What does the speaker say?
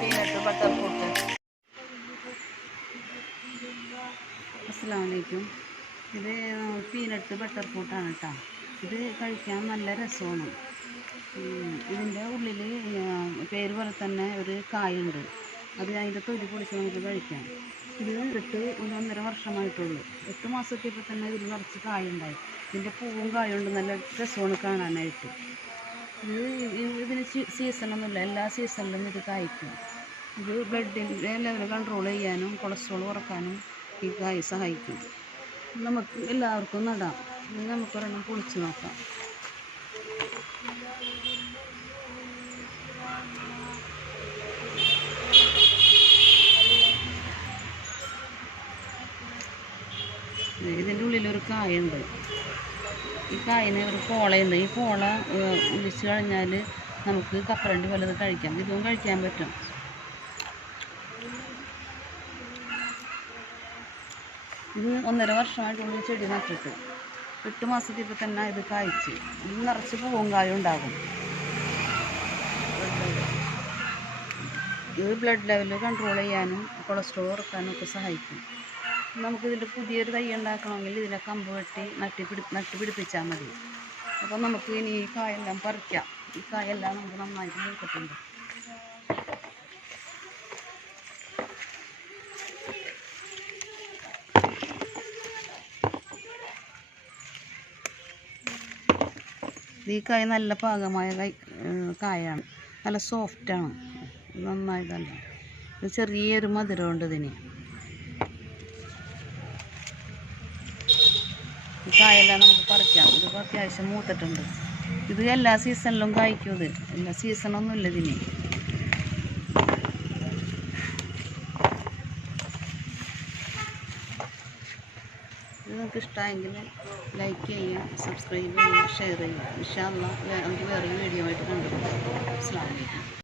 Peanut butter fruit. അസ്സലാമു അലൈക്കും. ഇത് പീനട്ട് ബട്ടർ ഫ്രൂട്ടാണ് കേട്ടോ. ഇത് കഴിക്കാൻ നല്ല രസമാണ്. ഇതിൻ്റെ ഉള്ളിൽ പേര് പോലെ തന്നെ ഒരു കായുണ്ട്. അത് അതിൻ്റെ തൊലി പൊളിച്ച് നമുക്ക് കഴിക്കാം. ഇത് ഇട്ട് 1.5 വർഷമായിട്ടുള്ളൂ. 8 മാസത്തിയപ്പോൾ തന്നെ ഇതിൽ നിറച്ച് കായുണ്ടായി. ഇതിൻ്റെ പൂവും കായുണ്ട്, നല്ല രസമാണ് കാണാനായിട്ട്. ഇതിന് സീസണൊന്നുമില്ല, എല്ലാ സീസണിലും ഇത് കായ്ക്കും. ഇത് ബ്ലഡിൻ്റെ ലെവൽ കൺട്രോൾ ചെയ്യാനും കൊളസ്ട്രോൾ കുറക്കാനും ഈ കായ് സഹായിക്കും. നമുക്ക് എല്ലാവർക്കും നടാം. ഇത് നമുക്കൊരെണ്ണം പൊളിച്ച് നോക്കാം. ഇതിൻ്റെ ഉള്ളിലൊരു കായുണ്ട്. ഈ കായിന് ഒരു പോളയുണ്ട്. ഈ പോള ഒഴിച്ച് കഴിഞ്ഞാൽ നമുക്ക് കപ്പലണ്ടി വല്ലത് കഴിക്കാം. ഇതും കഴിക്കാൻ പറ്റും. ഇത് 1.5 വർഷമായിട്ടുള്ള ചെടി നട്ടിട്ട് 8 മാസത്തിപ്പോൾ തന്നെ ഇത് കായ്ച്ച്. ഇത് നിറച്ച് പൂവും കായും ഉണ്ടാകും. ഇത് ബ്ലഡ് ലെവൽ കൺട്രോൾ ചെയ്യാനും കൊളസ്ട്രോൾ കുറക്കാനും ഒക്കെ സഹായിക്കും. നമുക്കിതിൻ്റെ പുതിയൊരു തൈ ഉണ്ടാക്കണമെങ്കിൽ ഇതിനെ കമ്പ് വെട്ടി നട്ട് പിടിപ്പിച്ചാൽ മതി. അപ്പോൾ നമുക്ക് ഇനി ഈ കായെല്ലാം പറിക്കാം. ഈ കായെല്ലാം നമുക്ക് നന്നായിട്ട് മൂത്തിട്ടുണ്ട്. ഈ കായ നല്ല പാകമായ കായാണ്. നല്ല സോഫ്റ്റാണ്, നന്നായിട്ടല്ല. ഇത് ചെറിയൊരു മധുരമുണ്ട് ഇതിന്. ഈ കായെല്ലാം നമുക്ക് പറിക്കാം. ഇതിപ്പോൾ അത്യാവശ്യം മൂത്തിട്ടുണ്ട്. ഇത് എല്ലാ സീസണിലും കായ്ക്കും. ഇത് എല്ലാ സീസണൊന്നുമില്ല ഇതിന്. ഇത് നിങ്ങൾക്ക് ഇഷ്ടമായെങ്കിൽ ലൈക്ക് ചെയ്യുക, സബ്സ്ക്രൈബ് ചെയ്യുക, ഷെയർ ചെയ്യുക. ഇൻഷാ അല്ലാഹ് നമുക്ക് വേറെ വീഡിയോ ആയിട്ട് കണ്ടുപിടിക്കാം. അസ്സലാമു അലൈക്കും.